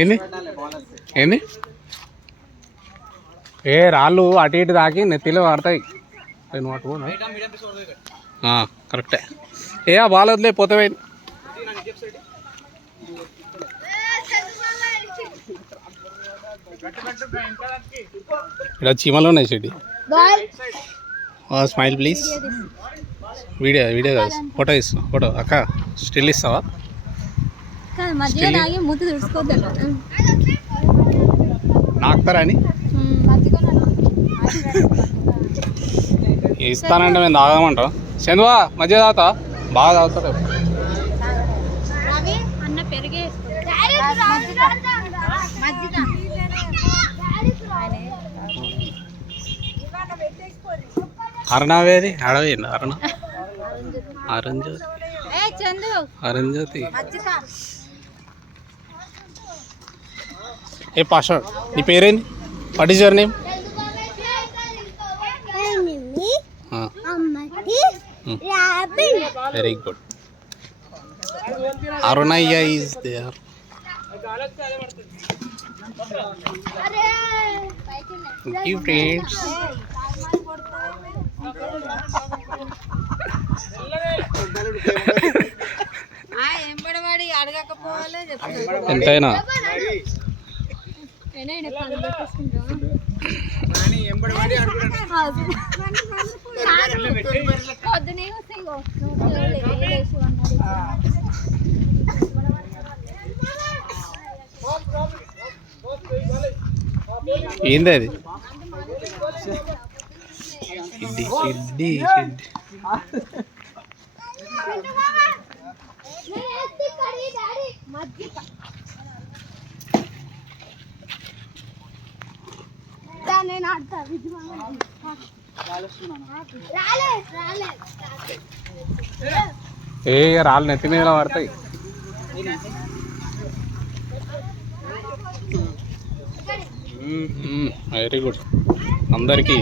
ఏంది ఏంది ఏ రాళ్ళు అటు ఇటు తాకి నెత్తిలో పడతాయి. కరెక్టే. ఏ ఆ బాల్ వదిలే పోతావే. ఇక్కడ చీమలు ఉన్నాయి చెడ్డి. Smile please. వీడియో వీడియో కాదు, ఫోటో ఇస్తాను. ఫోటో అక్క స్టిల్ ఇస్తావా? నాకుతారా అని ఇస్తానంటే మేము తాగమంటాం. చందువా మధ్య తాగుతా, బాగా తాగుతాడు. అరుణావేది అడవి అరుణ అరుణ్జ్యోతి అరుణ్జ్యోతి. ఏ పాస్వర్డ్ నీ పేరేంది? What is your name? Very good. Arunayya is there. Friends ఎంతైనా ఏంది అది? సిడ్డి సిడ్డి సిడ్డి. ఏ రాళ్ళు నెత్తి మీద పడతాయి. Very good. అందరికీ